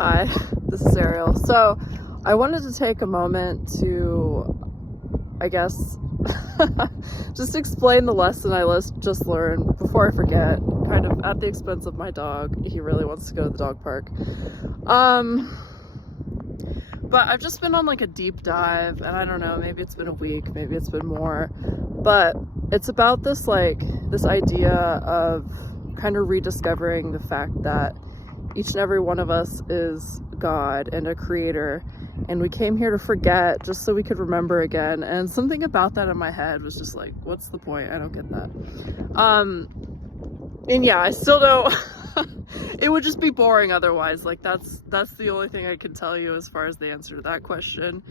Hi, this is Ariel. So I wanted to take a moment to, I guess, just explain the lesson I just learned before I forget, kind of at the expense of my dog. He really wants to go to the dog park. But I've just been on like a deep dive, and I don't know, maybe it's been a week, maybe it's been more, but it's about this idea of kind of rediscovering the fact that each and every one of us is God and a creator, and we came here to forget just so we could remember again. And something about that in my head was just like, what's the point? I don't get that. And yeah, I still don't. It would just be boring otherwise. Like that's the only thing I can tell you as far as the answer to that question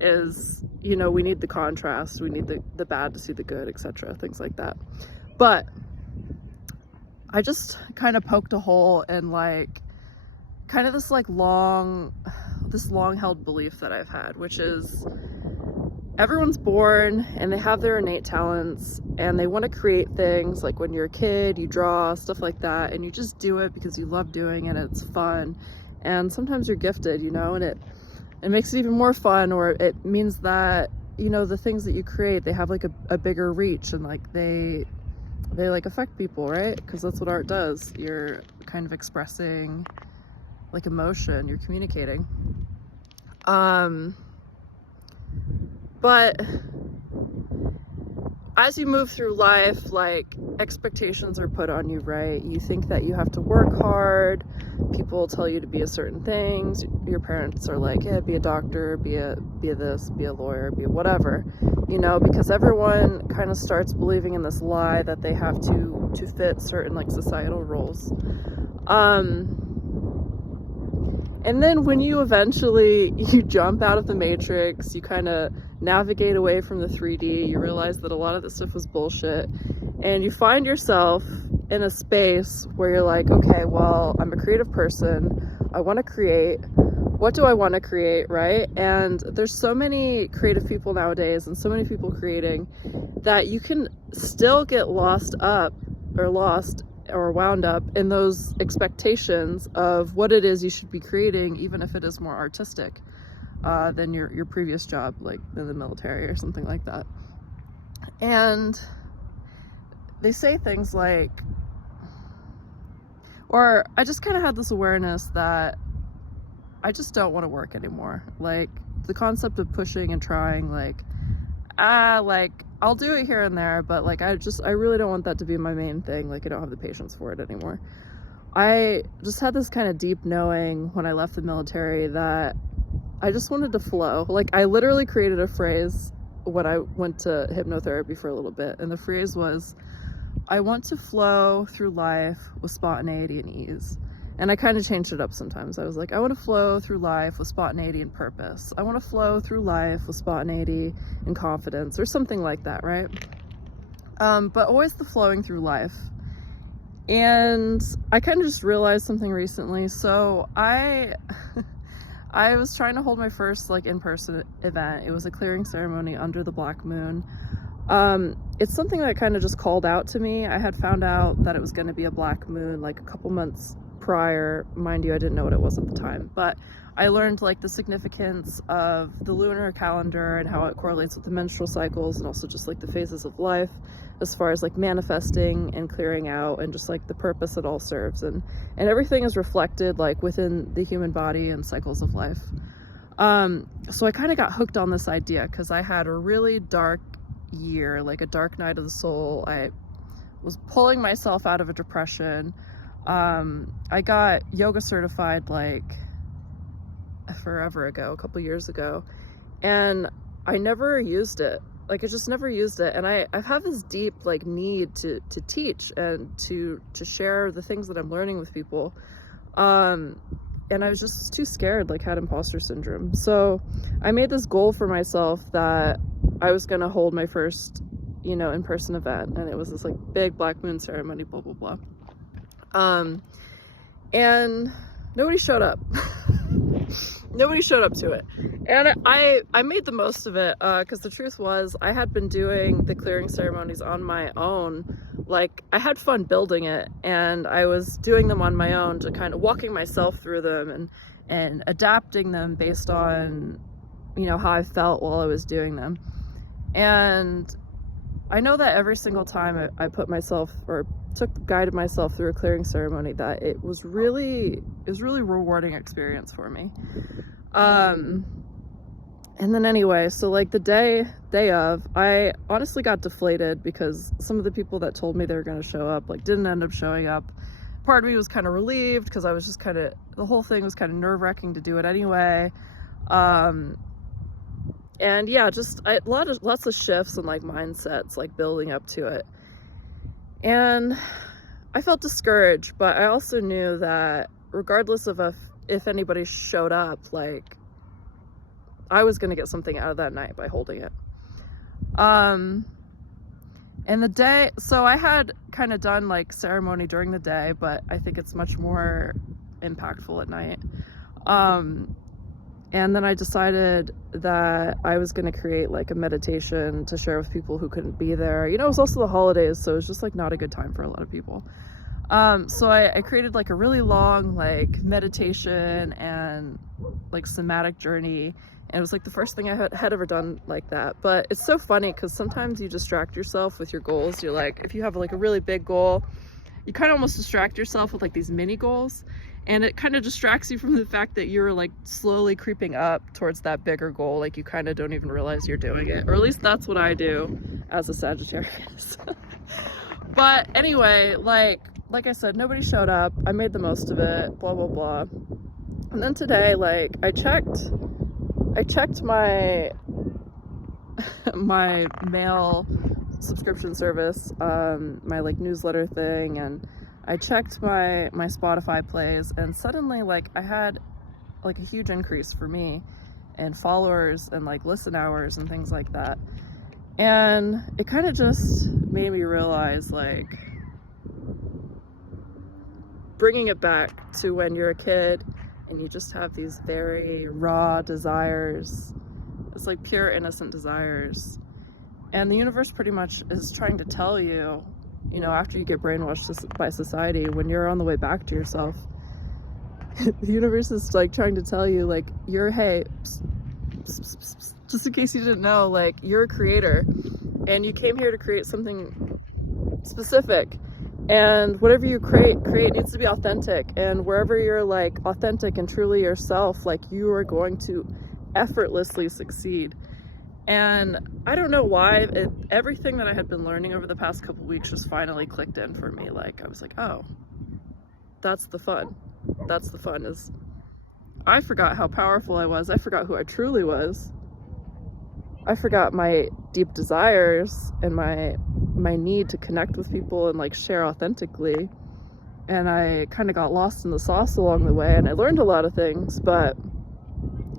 is, you know, we need the contrast, we need the bad to see the good, etc., things like that. But I just kind of poked a hole in like kind of this long held belief that I've had, which is everyone's born and they have their innate talents and they want to create things. Like when you're a kid, you draw, stuff like that, and you just do it because you love doing it, it's fun. And sometimes you're gifted, you know, and it makes it even more fun, or it means that, you know, the things that you create, they have like a bigger reach, and like they like affect people, right? Because that's what art does. You're kind of expressing like emotion, you're communicating. But as you move through life, like expectations are put on you, right? You think that you have to work hard. People tell you to be a certain things. Your parents are like, yeah, be a doctor, be a this, be a lawyer, be a whatever, you know, because everyone kind of starts believing in this lie that they have to fit certain like societal roles. And then when you jump out of the matrix, you kind of navigate away from the 3D, you realize that a lot of this stuff was bullshit, and you find yourself in a space where you're like, okay, well, I'm a creative person, I want to create. What do I want to create, right? And there's so many creative people nowadays and so many people creating that you can still get lost or wound up in those expectations of what it is you should be creating, even if it is more artistic than your previous job, like in the military or something like that. And they say things like, or I just kind of had this awareness that I just don't want to work anymore. Like the concept of pushing and trying, like I'll do it here and there, but like I really don't want that to be my main thing. Like I don't have the patience for it anymore. I just had this kind of deep knowing when I left the military that I just wanted to flow. Like I literally created a phrase when I went to hypnotherapy for a little bit, and the phrase was, I want to flow through life with spontaneity and ease. And I kind of changed it up sometimes. I was like, I want to flow through life with spontaneity and purpose. I want to flow through life with spontaneity and confidence, or something like that, right? But always the flowing through life. And I kind of just realized something recently. So I was trying to hold my first like in-person event. It was a clearing ceremony under the black moon. It's something that kind of just called out to me. I had found out that it was going to be a black moon like a couple months prior. Mind you, I didn't know what it was at the time, but I learned like the significance of the lunar calendar and how it correlates with the menstrual cycles, and also just like the phases of life as far as like manifesting and clearing out, and just like the purpose it all serves, and everything is reflected like within the human body and cycles of life. So I kind of got hooked on this idea because I had a really dark year, like a dark night of the soul. I was pulling myself out of a depression. I got yoga certified like forever ago, a couple years ago, and I never used it. Like I just never used it. And I've had this deep like need to teach and to share the things that I'm learning with people. And I was just too scared, like had imposter syndrome. So I made this goal for myself that I was going to hold my first, you know, in-person event. And it was this like big black moon ceremony, blah, blah, blah. And nobody showed up. Nobody showed up to it. And I made the most of it, because the truth was I had been doing the clearing ceremonies on my own like I had fun building it, and I was doing them on my own, to kind of walking myself through them and adapting them based on, you know, how I felt while I was doing them. And I know that every single time I put myself, or guided myself through a clearing ceremony, that it was really rewarding experience for me. And then anyway, so like the day of, I honestly got deflated because some of the people that told me they were going to show up, like, didn't end up showing up. Part of me was kind of relieved because I was just kind of, the whole thing was kind of nerve-wracking to do it anyway. And yeah, just lots of shifts and like mindsets, like building up to it. And I felt discouraged, but I also knew that regardless of if anybody showed up, like, I was going to get something out of that night by holding it. And the day, so I had kind of done like ceremony during the day, but I think it's much more impactful at night. And then I decided that I was going to create like a meditation to share with people who couldn't be there. You know, it was also the holidays, so it was just like not a good time for a lot of people. So I created like a really long like meditation and like somatic journey. And it was like the first thing I had ever done like that. But it's so funny because sometimes you distract yourself with your goals. You're like, if you have like a really big goal, you kind of almost distract yourself with like these mini goals. And it kind of distracts you from the fact that you're like slowly creeping up towards that bigger goal. Like you kind of don't even realize you're doing it. Or at least that's what I do as a Sagittarius. But anyway, like I said, nobody showed up. I made the most of it, blah, blah, blah. And then today, like I checked my my mail subscription service, my like newsletter thing, and I checked my Spotify plays, and suddenly like I had like a huge increase for me and followers and like listen hours and things like that. And it kind of just made me realize, like, bringing it back to when you're a kid and you just have these very raw desires. It's like pure innocent desires. And the universe pretty much is trying to tell you, you know, after you get brainwashed by society, when you're on the way back to yourself, the universe is like trying to tell you, like, hey, just in case you didn't know, like, you're a creator and you came here to create something specific. And whatever you create needs to be authentic. And wherever you're like authentic and truly yourself, like, you are going to effortlessly succeed. And I don't know why, everything that I had been learning over the past couple weeks just finally clicked in for me. Like, I was like, oh, that's the fun. That's the fun, is I forgot how powerful I was. I forgot who I truly was. I forgot my deep desires and my need to connect with people and like share authentically. And I kind of got lost in the sauce along the way, and I learned a lot of things, but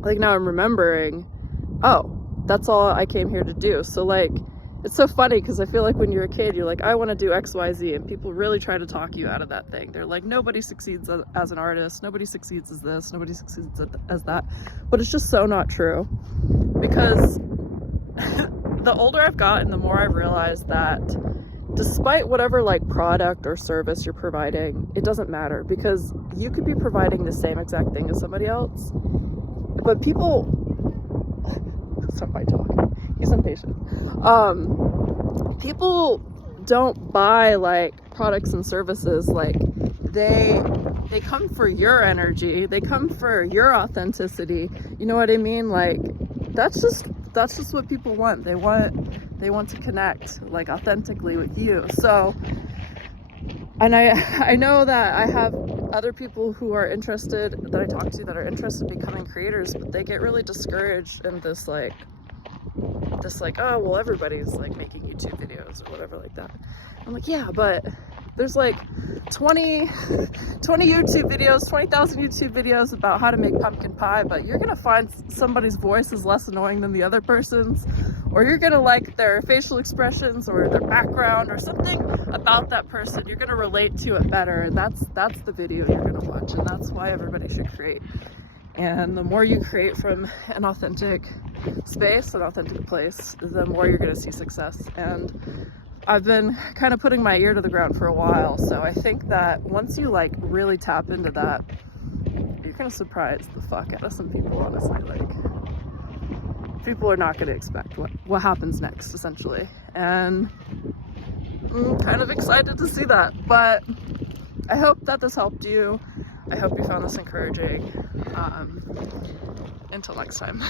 like now I'm remembering, oh, that's all I came here to do. So like, it's so funny because I feel like when you're a kid, you're like, I want to do XYZ, and people really try to talk you out of that thing. They're like, nobody succeeds as an artist, nobody succeeds as this, nobody succeeds as that. But it's just so not true, because the older I've gotten, the more I've realized that despite whatever like product or service you're providing, it doesn't matter, because you could be providing the same exact thing as somebody else, but people, stop my talk, he's impatient. People don't buy like products and services. Like they come for your energy, they come for your authenticity, you know what I mean? Like that's just what people want. They want to connect like authentically with you. So, and I know that I have other people who are interested, that I talk to, that are interested in becoming creators, but they get really discouraged in this like, oh, well, everybody's like making YouTube videos or whatever like that. I'm like, yeah, but there's like 20 YouTube videos, 20,000 YouTube videos about how to make pumpkin pie, but you're gonna find somebody's voice is less annoying than the other person's, or you're gonna like their facial expressions or their background or something about that person. You're gonna relate to it better, and that's the video you're gonna watch, and that's why everybody should create. And the more you create from an authentic space, an authentic place, the more you're gonna see success. And I've been kind of putting my ear to the ground for a while, so I think that once you like really tap into that, you're gonna surprise the fuck out of some people, honestly. Like, people are not gonna expect what happens next, essentially. And I'm kind of excited to see that. But I hope that this helped you. I hope you found this encouraging. Until next time.